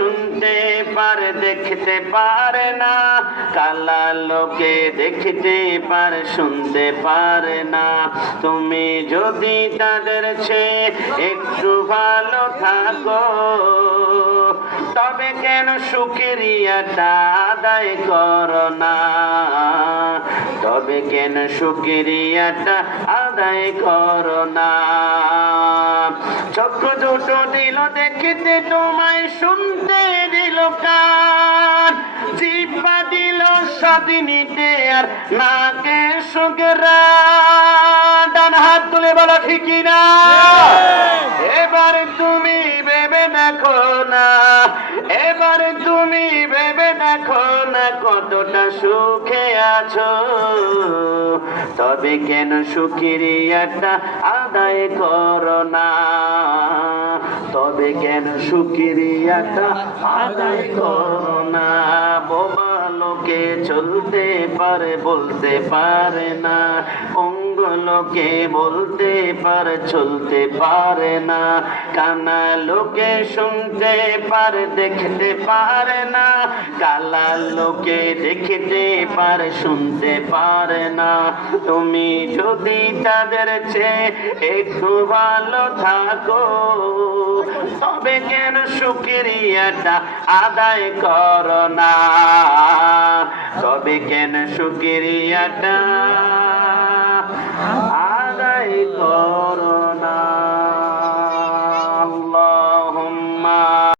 শুনতে পারে দেখতে পারে না, কালা লোকে দেখতে পারে শুনতে পারে না। তুমি যদি তাদের চেয়ে একটু ভালো থাকো, তবে কেন শুকরিয়াটা আদায় করো না? তবে কেন শুকরিয়াটা আদায় করো না? চক্ষু দুটো দিল দেখতে তোমায়, শুনতে দিল কান, জিহ্বা দিল স্বাদ নিতে আর নাকে সুঘ্রাণ। ডান হাত তুলে বলো ঠিক না? এবার তুমি ভেবে দেখো না, এবার তুমি ভেবে দেখো না কতটা সুখে আছো। তবে কেন শুকরিয়াটা আদায় করো না? তবে কেন শুকরিয়াটা আদায় করো না? বোবা লোকে চলতে পারে বলতে পারে না, অঙ্গ লোকে বলতে পারে চলতে পারে না, কানা লোকে শুনতে পারে দেখতে পারে না, কালা লোকে দেখতে পারে শুনতে পারে না। তুমি যদি তাদের চেয়ে একটু ভালো থাকো, তবে কেন শুকরিয়াটা আদায় করো না? তবে কেন শুকরিয়াটা আদায় করো না?